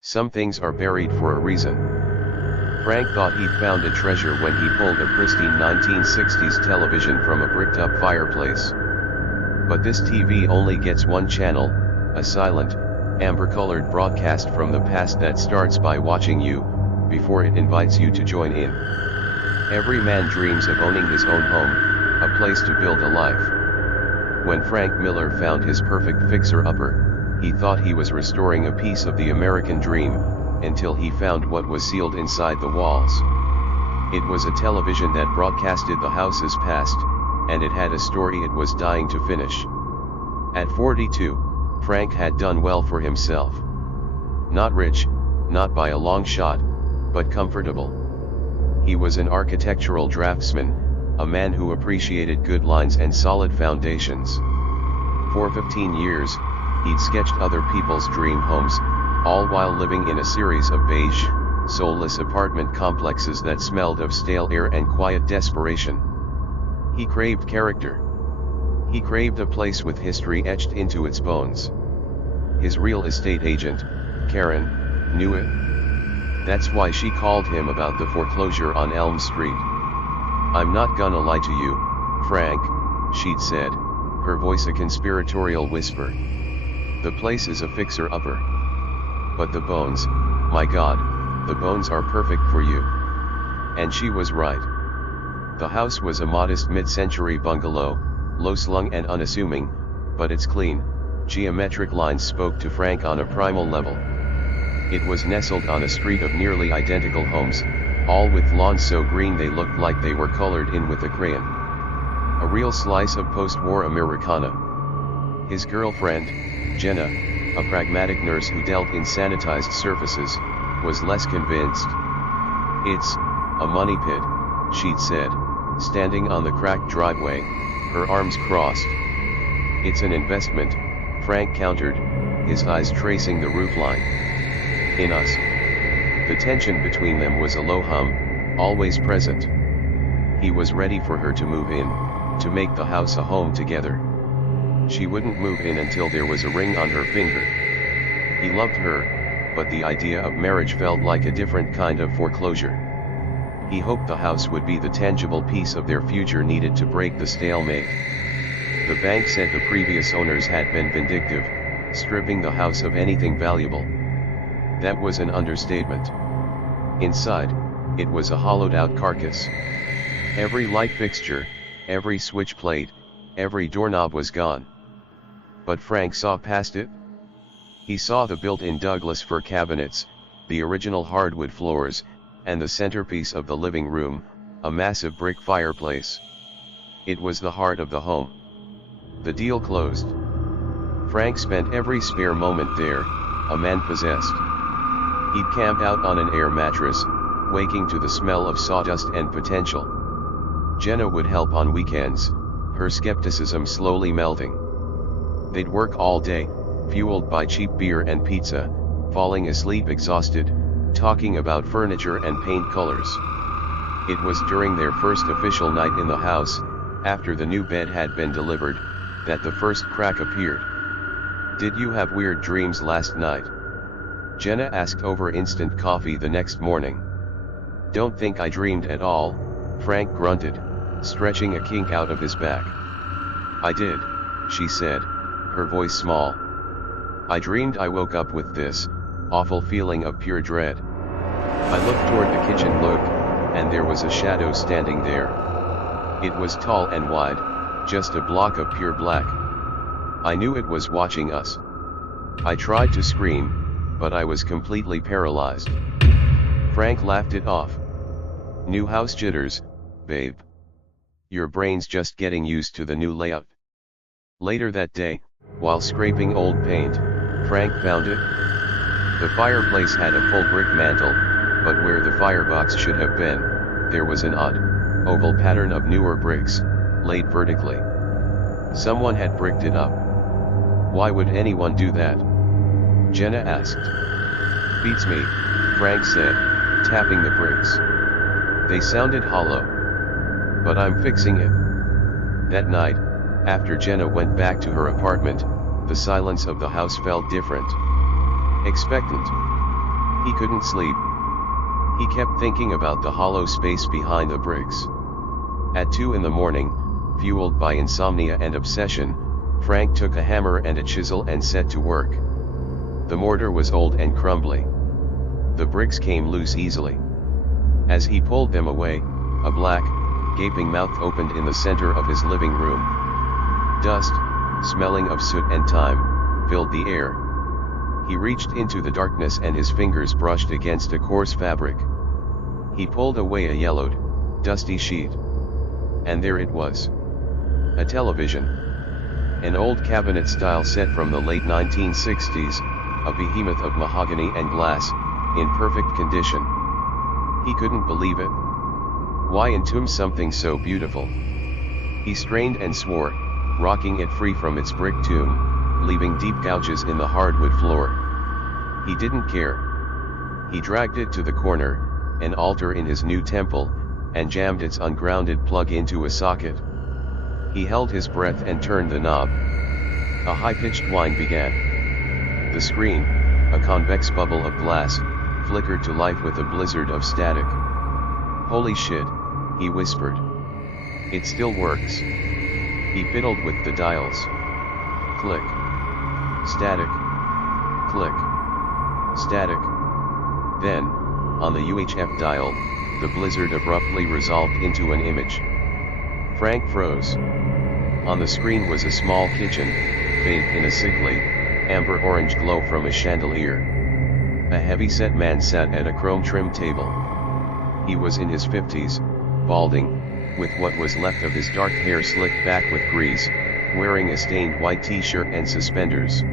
Some things are buried for a reason. Frank thought he'd found a treasure when he pulled a pristine 1960s television from a bricked-up fireplace. But this TV only gets one channel, a silent, amber-colored broadcast from the past that starts by watching you, before it invites you to join in. Every man dreams of owning his own home, a place to build a life. When Frank Miller found his perfect fixer-upper, he thought he was restoring a piece of the American dream, until he found what was sealed inside the walls. It was a television that broadcasted the house's past, and it had a story it was dying to finish. At 42, Frank had done well for himself. Not rich, not by a long shot, but comfortable. He was an architectural draftsman, a man who appreciated good lines and solid foundations. For 15 years, he'd sketched other people's dream homes, all while living in a series of beige, soulless apartment complexes that smelled of stale air and quiet desperation. He craved character. He craved a place with history etched into its bones. His real estate agent, Karen, knew it. That's why she called him about the foreclosure on Elm Street. "I'm not gonna lie to you, Frank," she'd said, her voice a conspiratorial whisper. "The place is a fixer-upper. But the bones, my God, the bones are perfect for you." And she was right. The house was a modest mid-century bungalow, low-slung and unassuming, but its clean, geometric lines spoke to Frank on a primal level. It was nestled on a street of nearly identical homes, all with lawns so green they looked like they were colored in with a crayon. A real slice of post-war Americana. His girlfriend, Jenna, a pragmatic nurse who dealt in sanitized surfaces, was less convinced. "It's a money pit," she'd said, standing on the cracked driveway, her arms crossed. "It's an investment," Frank countered, his eyes tracing the roofline. "In us." The tension between them was a low hum, always present. He was ready for her to move in, to make the house a home together. She wouldn't move in until there was a ring on her finger. He loved her, but the idea of marriage felt like a different kind of foreclosure. He hoped the house would be the tangible piece of their future needed to break the stalemate. The bank said the previous owners had been vindictive, stripping the house of anything valuable. That was an understatement. Inside, it was a hollowed-out carcass. Every light fixture, every switch plate, every doorknob was gone. But Frank saw past it. He saw the built-in Douglas fir cabinets, the original hardwood floors, and the centerpiece of the living room, a massive brick fireplace. It was the heart of the home. The deal closed. Frank spent every spare moment there, a man possessed. He'd camp out on an air mattress, waking to the smell of sawdust and potential. Jenna would help on weekends, her skepticism slowly melting. They'd work all day, fueled by cheap beer and pizza, falling asleep exhausted, talking about furniture and paint colors. It was during their first official night in the house, after the new bed had been delivered, that the first crack appeared. "Did you have weird dreams last night?" Jenna asked over instant coffee the next morning. "Don't think I dreamed at all," Frank grunted, stretching a kink out of his back. "I did," she said, her voice small. "I dreamed I woke up with this awful feeling of pure dread. I looked toward the kitchen look, and there was a shadow standing there. It was tall and wide, just a block of pure black. I knew it was watching us. I tried to scream, but I was completely paralyzed." Frank laughed it off. "New house jitters, babe. Your brain's just getting used to the new layout." Later that day, while scraping old paint, Frank found it. The fireplace had a full brick mantel, but where the firebox should have been, there was an odd, oval pattern of newer bricks, laid vertically. Someone had bricked it up. "Why would anyone do that?" Jenna asked. "Beats me," Frank said, tapping the bricks. "They sounded hollow. But I'm fixing it." That night, after Jenna went back to her apartment, the silence of the house felt different. Expectant. He couldn't sleep. He kept thinking about the hollow space behind the bricks. At 2 in the morning, fueled by insomnia and obsession, Frank took a hammer and a chisel and set to work. The mortar was old and crumbly. The bricks came loose easily. As he pulled them away, a black, gaping mouth opened in the center of his living room. Dust, smelling of soot and time, filled the air. He reached into the darkness and his fingers brushed against a coarse fabric. He pulled away a yellowed, dusty sheet. And there it was. A television. An old cabinet-style set from the late 1960s, a behemoth of mahogany and glass, in perfect condition. He couldn't believe it. Why entomb something so beautiful? He strained and swore, rocking it free from its brick tomb, leaving deep gouges in the hardwood floor. He didn't care. He dragged it to the corner, an altar in his new temple, and jammed its ungrounded plug into a socket. He held his breath and turned the knob. A high-pitched whine began. The screen, a convex bubble of glass, flickered to life with a blizzard of static. "Holy shit," he whispered. "It still works." He fiddled with the dials. Click. Static. Click. Static. Then, on the UHF dial, the blizzard abruptly resolved into an image. Frank froze. On the screen was a small kitchen, bathed in a sickly, amber-orange glow from a chandelier. A heavy-set man sat at a chrome-trimmed table. He was in his 50s, balding, with what was left of his dark hair slicked back with grease, wearing a stained white t-shirt and suspenders.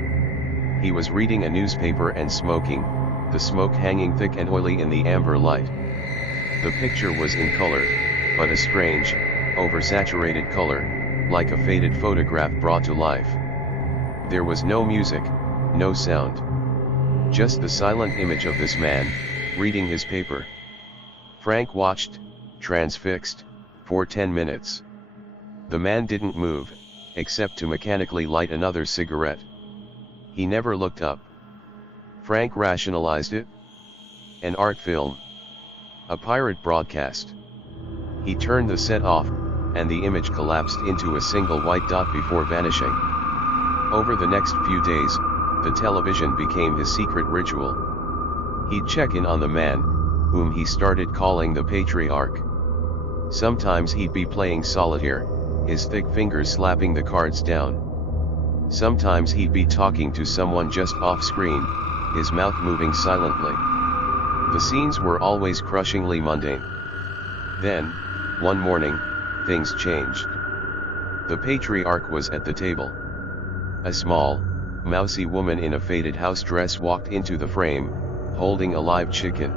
He was reading a newspaper and smoking, the smoke hanging thick and oily in the amber light. The picture was in color, but a strange, oversaturated color, like a faded photograph brought to life. There was no music, no sound. Just the silent image of this man, reading his paper. Frank watched, transfixed, for 10 minutes. The man didn't move, except to mechanically light another cigarette. He never looked up. Frank rationalized it. An art film. A pirate broadcast. He turned the set off, and the image collapsed into a single white dot before vanishing. Over the next few days, the television became his secret ritual. He'd check in on the man, whom he started calling the patriarch. Sometimes he'd be playing solitaire, his thick fingers slapping the cards down. Sometimes he'd be talking to someone just off-screen, his mouth moving silently. The scenes were always crushingly mundane. Then, one morning, things changed. The patriarch was at the table. A small, mousy woman in a faded house dress walked into the frame, holding a live chicken.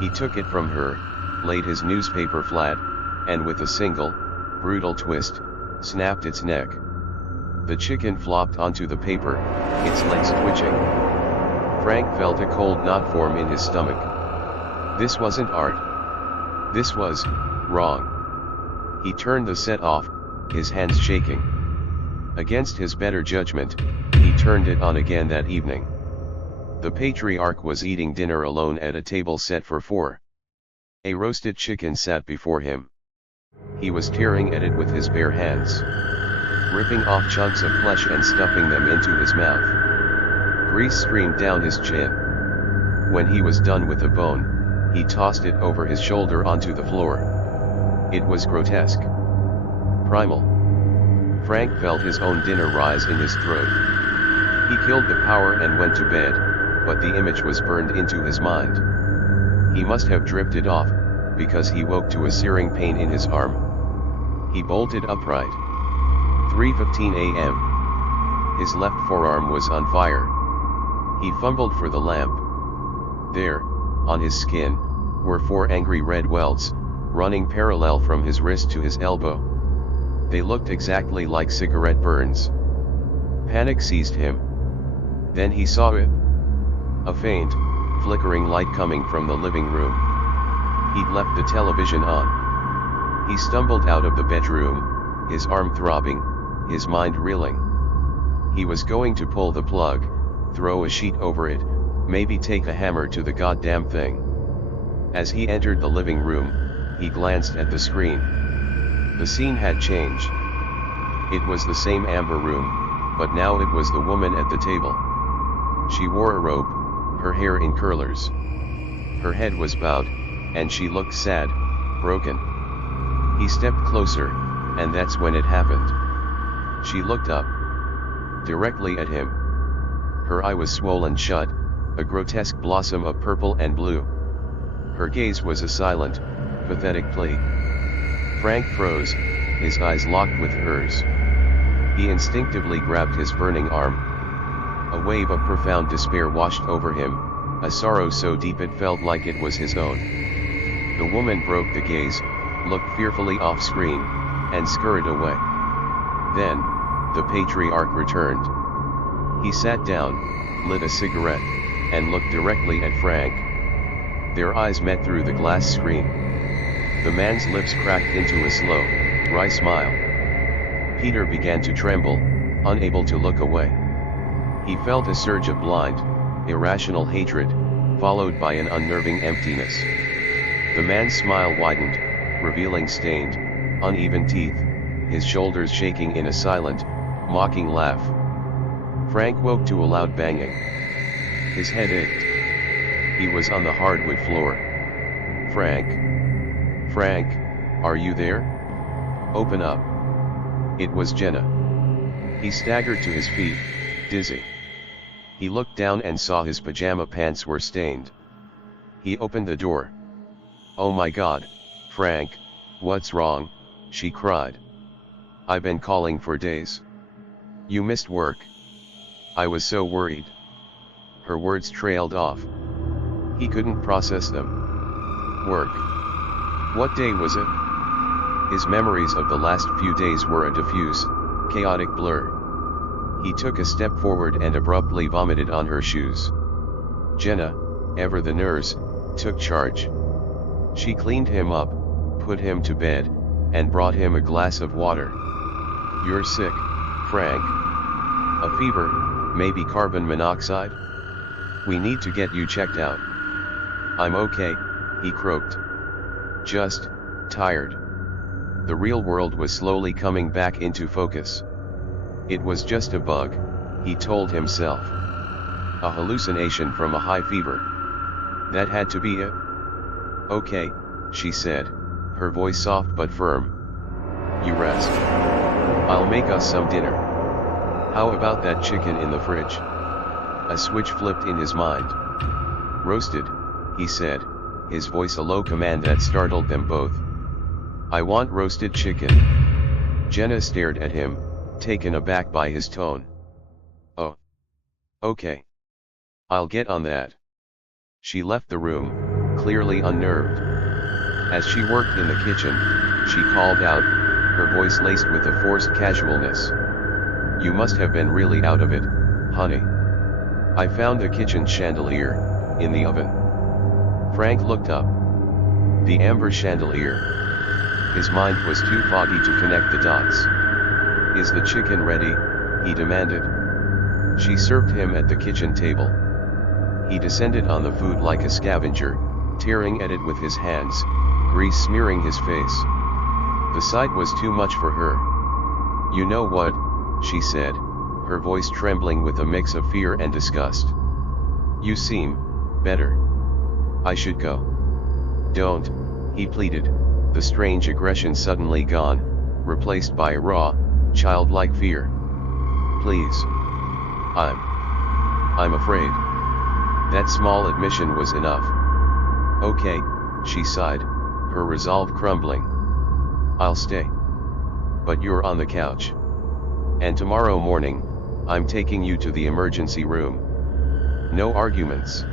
He took it from her, laid his newspaper flat, and with a single, brutal twist, snapped its neck. The chicken flopped onto the paper, its legs twitching. Frank felt a cold knot form in his stomach. This wasn't art. This was wrong. He turned the set off, his hands shaking. Against his better judgment, he turned it on again that evening. The patriarch was eating dinner alone at a table set for 4. A roasted chicken sat before him. He was tearing at it with his bare hands, ripping off chunks of flesh and stuffing them into his mouth. Grease streamed down his chin. When he was done with the bone, he tossed it over his shoulder onto the floor. It was grotesque. Primal. Frank felt his own dinner rise in his throat. He killed the power and went to bed, but the image was burned into his mind. He must have drifted off, because he woke to a searing pain in his arm. He bolted upright. 3:15 a.m. His left forearm was on fire. He fumbled for the lamp. There, on his skin, were 4 angry red welts, running parallel from his wrist to his elbow. They looked exactly like cigarette burns. Panic seized him. Then he saw it. A faint, flickering light coming from the living room. He'd left the television on. He stumbled out of the bedroom, his arm throbbing, his mind reeling. He was going to pull the plug, throw a sheet over it, Maybe take a hammer to the goddamn thing. As he entered the living room, he glanced at the screen. The scene had changed. It was the same amber room, but now it was the woman at the table. She wore a robe, her hair in curlers. Her head was bowed, and she looked sad, broken. He stepped closer, and that's when it happened. She looked up, directly at him. Her eye was swollen shut, a grotesque blossom of purple and blue. Her gaze was a silent, pathetic plea. Frank froze, his eyes locked with hers. He instinctively grabbed his burning arm. A wave of profound despair washed over him, a sorrow so deep it felt like it was his own. The woman broke the gaze, looked fearfully off-screen, and scurried away. Then, the patriarch returned. He sat down, lit a cigarette, and looked directly at Frank. Their eyes met through the glass screen. The man's lips cracked into a slow, wry smile. Peter began to tremble, unable to look away. He felt a surge of blind, irrational hatred, followed by an unnerving emptiness. The man's smile widened, revealing stained, uneven teeth, his shoulders shaking in a silent, mocking laugh. Frank woke to a loud banging. His head ached. He was on the hardwood floor. Frank? Frank, are you there? Open up. It was Jenna. He staggered to his feet, dizzy. He looked down and saw his pajama pants were stained. He opened the door. Oh my God, Frank, what's wrong? She cried. I've been calling for days. You missed work. I was so worried. Her words trailed off. He couldn't process them. Work. What day was it? His memories of the last few days were a diffuse, chaotic blur. He took a step forward and abruptly vomited on her shoes. Jenna, ever the nurse, took charge. She cleaned him up, put him to bed, and brought him a glass of water. You're sick, Frank. A fever, maybe carbon monoxide? We need to get you checked out. I'm okay, he croaked. Just tired. The real world was slowly coming back into focus. It was just a bug, he told himself. A hallucination from a high fever. That had to be it. Okay, she said, her voice soft but firm. You rest. I'll make us some dinner. How about that chicken in the fridge? A switch flipped in his mind. Roasted, he said, his voice a low command that startled them both. I want roasted chicken. Jenna stared at him, taken aback by his tone. Oh. Okay. I'll get on that. She left the room, clearly unnerved. As she worked in the kitchen, she called out, her voice laced with a forced casualness. You must have been really out of it, honey. I found the kitchen chandelier, in the oven. Frank looked up. The amber chandelier. His mind was too foggy to connect the dots. Is the chicken ready? He demanded. She served him at the kitchen table. He descended on the food like a scavenger, tearing at it with his hands, grease smearing his face. The sight was too much for her. You know what? She said, her voice trembling with a mix of fear and disgust. You seem better. I should go. Don't, he pleaded, the strange aggression suddenly gone, replaced by a raw, childlike fear. Please. I'm afraid. That small admission was enough. Okay, she sighed, her resolve crumbling. I'll stay. But you're on the couch. And tomorrow morning, I'm taking you to the emergency room. No arguments.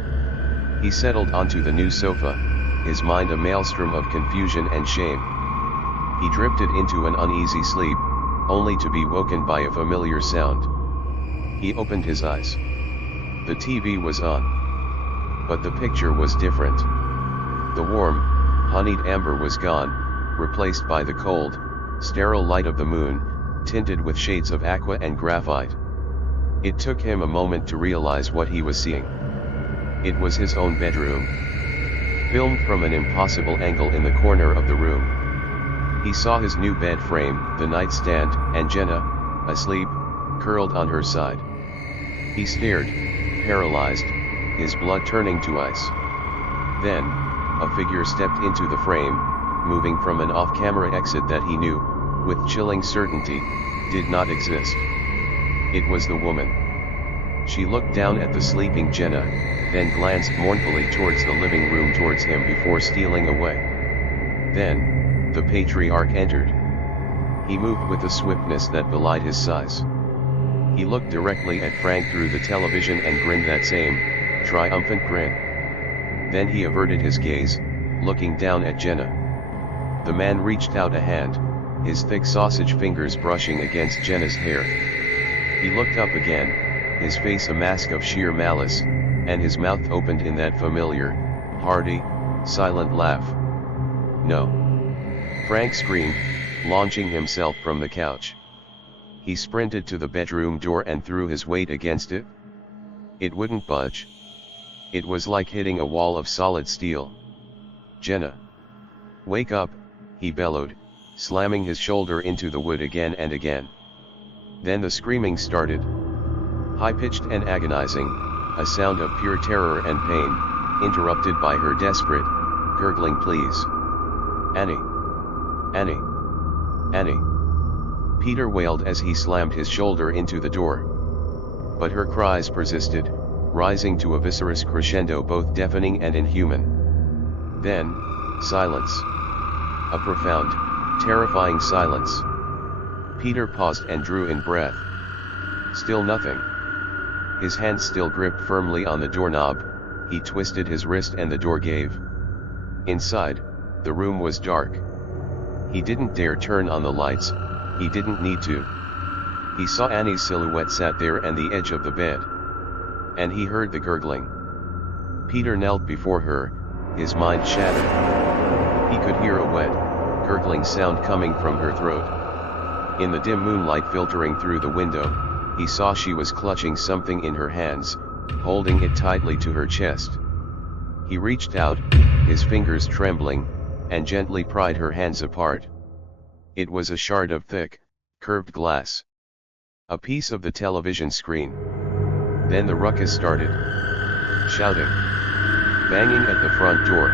He settled onto the new sofa, his mind a maelstrom of confusion and shame. He drifted into an uneasy sleep, only to be woken by a familiar sound. He opened his eyes. The TV was on. But the picture was different. The warm, honeyed amber was gone, replaced by the cold, sterile light of the moon, tinted with shades of aqua and graphite. It took him a moment to realize what he was seeing. It was his own bedroom. Filmed from an impossible angle in the corner of the room. He saw his new bed frame, the nightstand, and Jenna, asleep, curled on her side. He stared, paralyzed, his blood turning to ice. Then, a figure stepped into the frame, moving from an off-camera exit that he knew, with chilling certainty, did not exist. It was the woman. She looked down at the sleeping Jenna, then glanced mournfully towards the living room towards him before stealing away. Then, the patriarch entered. He moved with a swiftness that belied his size. He looked directly at Frank through the television and grinned that same, triumphant grin. Then he averted his gaze, looking down at Jenna. The man reached out a hand, his thick sausage fingers brushing against Jenna's hair. He looked up again, his face a mask of sheer malice, and his mouth opened in that familiar, hearty, silent laugh. "No!" Frank screamed, launching himself from the couch. He sprinted to the bedroom door and threw his weight against it. It wouldn't budge. It was like hitting a wall of solid steel. "Jenna! Wake up!" he bellowed, slamming his shoulder into the wood again and again. Then the screaming started. High-pitched and agonizing, a sound of pure terror and pain, interrupted by her desperate, gurgling pleas. "Annie! Annie! Annie!" Peter wailed as he slammed his shoulder into the door. But her cries persisted, rising to a viscerous crescendo both deafening and inhuman. Then, silence. A profound, terrifying silence. Peter paused and drew in breath. Still nothing. His hand still gripped firmly on the doorknob, he twisted his wrist and the door gave. Inside, the room was dark. He didn't dare turn on the lights, he didn't need to. He saw Annie's silhouette sat there on the edge of the bed. And he heard the gurgling. Peter knelt before her, his mind shattered. He could hear a wet, gurgling sound coming from her throat. In the dim moonlight filtering through the window, he saw she was clutching something in her hands, holding it tightly to her chest. He reached out, his fingers trembling, and gently pried her hands apart. It was a shard of thick, curved glass. A piece of the television screen. Then the ruckus started. Shouting. Banging at the front door.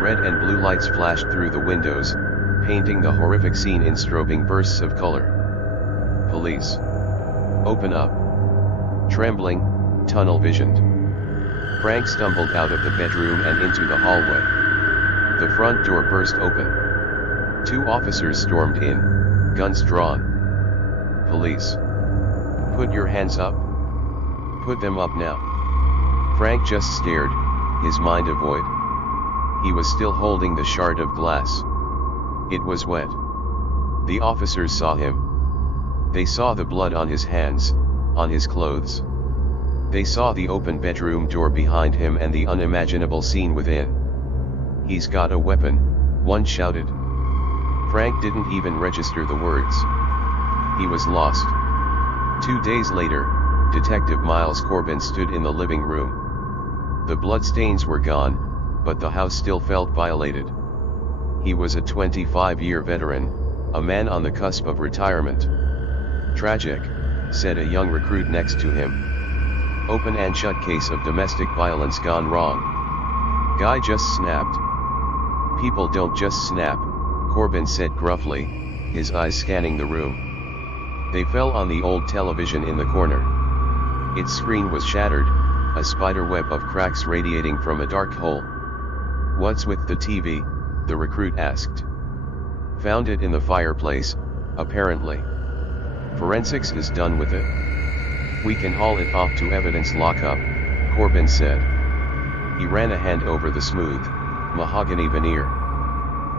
Red and blue lights flashed through the windows, painting the horrific scene in strobing bursts of color. "Police! Open up!" Trembling, tunnel-visioned, Frank stumbled out of the bedroom and into the hallway. The front door burst open. 2 officers stormed in, guns drawn. "Police! Put your hands up! Put them up now!" Frank just stared, his mind a void. He was still holding the shard of glass. It was wet. The officers saw him. They saw the blood on his hands, on his clothes. They saw the open bedroom door behind him and the unimaginable scene within. "He's got a weapon," one shouted. Frank didn't even register the words. He was lost. 2 days later, Detective Miles Corbin stood in the living room. The bloodstains were gone, but the house still felt violated. He was a 25-year veteran, a man on the cusp of retirement. "Tragic," said a young recruit next to him. "Open and shut case of domestic violence gone wrong. Guy just snapped." "People don't just snap," Corbin said gruffly, his eyes scanning the room. They fell on the old television in the corner. Its screen was shattered, a spider web of cracks radiating from a dark hole. "What's with the TV?" the recruit asked. "Found it in the fireplace, apparently. Forensics is done with it. We can haul it off to evidence lockup," Corbin said. He ran a hand over the smooth, mahogany veneer.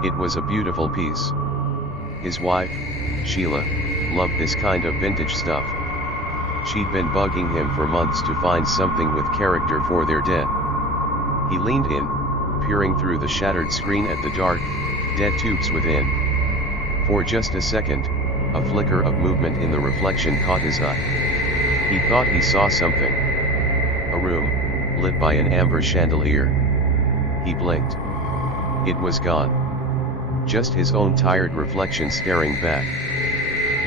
It was a beautiful piece. His wife, Sheila, loved this kind of vintage stuff. She'd been bugging him for months to find something with character for their dead. He leaned in, peering through the shattered screen at the dark, dead tubes within. For just a second, a flicker of movement in the reflection caught his eye. He thought he saw something. A room, lit by an amber chandelier. He blinked. It was gone. Just his own tired reflection staring back.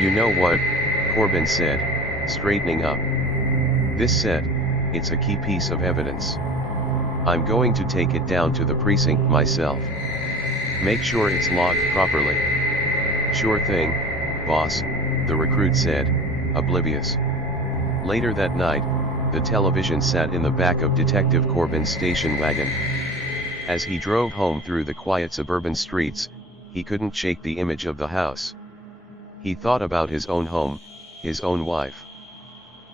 "You know what?" Corbin said, straightening up. "This set, it's a key piece of evidence. I'm going to take it down to the precinct myself. Make sure it's logged properly." "Sure thing, boss," the recruit said, oblivious. Later that night, the television sat in the back of Detective Corbin's station wagon. As he drove home through the quiet suburban streets, he couldn't shake the image of the house. He thought about his own home, his own wife.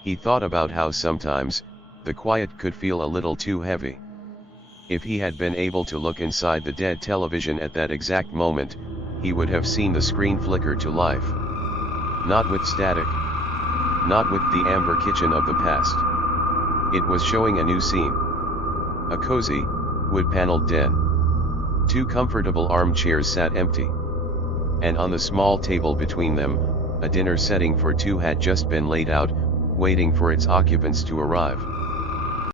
He thought about how sometimes, the quiet could feel a little too heavy. If he had been able to look inside the dead television at that exact moment, he would have seen the screen flicker to life. Not with static. Not with the amber kitchen of the past. It was showing a new scene. A cozy, wood-paneled den. 2 comfortable armchairs sat empty. And on the small table between them, a dinner setting for 2 had just been laid out, waiting for its occupants to arrive.